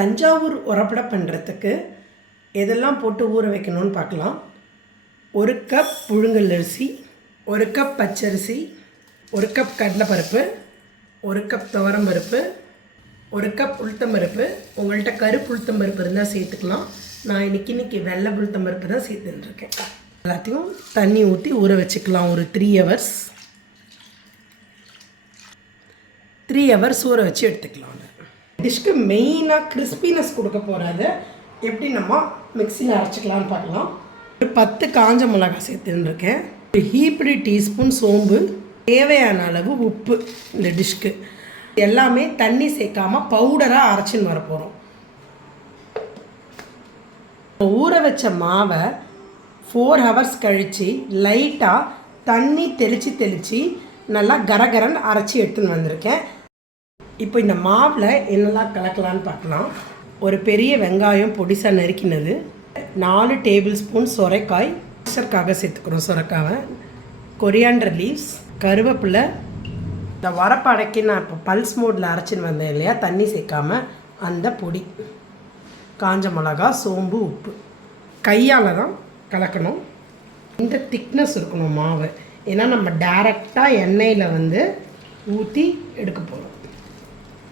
தஞ்சாவூர் உரப்படை பண்ணுறதுக்கு எதெல்லாம் போட்டு ஊற வைக்கணும்னு பார்க்கலாம். 1 கப் புழுங்கல் அரிசி, 1 கப் பச்சரிசி, 1 கப் கடலைப்பருப்பு, 1 கப் துவரம்பருப்பு, 1 கப் உளுத்தம்பருப்பு. உங்கள்கிட்ட கருப்பு உளுத்தம்பருப்பு இருந்தால் சேர்த்துக்கலாம். நான் இன்றைக்கி வெள்ளை உளுத்தம்பருப்பு தான் சேர்த்துட்டுருக்கேன். எல்லாத்தையும் தண்ணி ஊற்றி ஊற வச்சுக்கலாம். ஒரு 3 ஹவர்ஸ் 3 ஹவர்ஸ் ஊற வச்சு எடுத்துக்கலாம். டிஷ்க்கு மெயினாக கிறிஸ்பினஸ் கொடுக்க போகிறது எப்படி நம்ம மிக்சியில் அரைச்சிக்கலான்னு பார்க்கலாம். ஒரு 10 காஞ்ச மிளகாய் சேர்த்துருக்கேன். ஒரு ஹீப்டு டீஸ்பூன் சோம்பு, தேவையான அளவு உப்பு. இந்த டிஷ்க்கு எல்லாமே தண்ணி சேர்க்காமல் பவுடராக அரைச்சின்னு வர போகிறோம். ஊற வச்ச மாவை 4 ஹவர்ஸ் கழித்து லைட்டாக தண்ணி தெளித்து நல்லா கரகரன்னு அரைச்சி எடுத்துன்னு வந்திருக்கேன். இப்போ இந்த மாவில் என்னெல்லாம் கலக்கலான்னு பார்க்கலாம். ஒரு பெரிய வெங்காயம் பொடிசாக நறுக்கினது, 4 டேபிள் ஸ்பூன் சொரைக்காய், மிக்சருக்காக சேர்த்துக்கிறோம் சொரைக்காவை, கொரியாண்டர் லீவ்ஸ், கருவேப்பிலை, இந்த வரப்படைக்கு நான் இப்போ பல்ஸ் மோடில் அரைச்சின்னு வந்தேன் இல்லையா, தண்ணி சேர்க்காமல், அந்த பொடி, காஞ்ச மிளகா, சோம்பு, உப்பு. கையால் தான் கலக்கணும். இந்த திக்னஸ் இருக்கணும் மாவு, ஏன்னா நம்ம டைரெக்டாக எண்ணெயில் ஊற்றி எடுக்க போகிறோம்.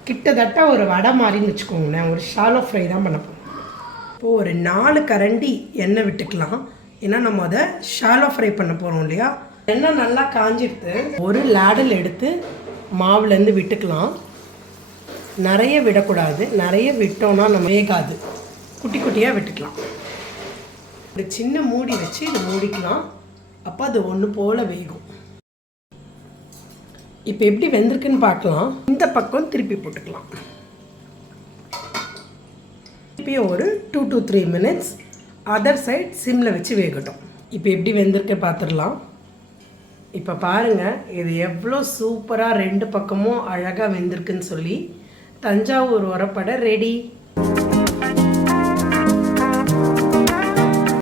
கிட்டத்தட்ட ஒரு வடை மாதிரின்னு வச்சுக்கோங்களேன். ஒரு ஷாலோ ஃப்ரை தான் பண்ண போகிறோம். இப்போது ஒரு 4 கரண்டி எண்ணெய் விட்டுக்கலாம், ஏன்னா நம்ம அதை ஷாலோ ஃப்ரை பண்ண போகிறோம் இல்லையா. எண்ணெய் நல்லா காஞ்சிடுத்து ஒரு லேடல் எடுத்து மாவுலேருந்து விட்டுக்கலாம். நிறைய விடக்கூடாது, நிறைய விட்டோன்னா நம்ம வேகாது. குட்டி குட்டியாக விட்டுக்கலாம். ஒரு சின்ன மூடி வச்சு இதை மூடிக்கலாம். அப்போ அது ஒன்று போல் வேகும். இப்போ எப்படி வெந்திருக்குன்னு பார்க்கலாம். இந்த பக்கம் திருப்பி போட்டுக்கலாம். திருப்பியும் ஒரு 2 to 3 மினிட்ஸ் அதர் சைட் சிம்மில் வச்சு வேகட்டும். இப்போ எப்படி வெந்திருக்கு பார்த்துடலாம். இப்போ பாருங்கள், இது எவ்வளோ சூப்பராக 2 பக்கமும் அழகாக வெந்திருக்குன்னு சொல்லி. தஞ்சாவூர் உரப்படை ரெடி.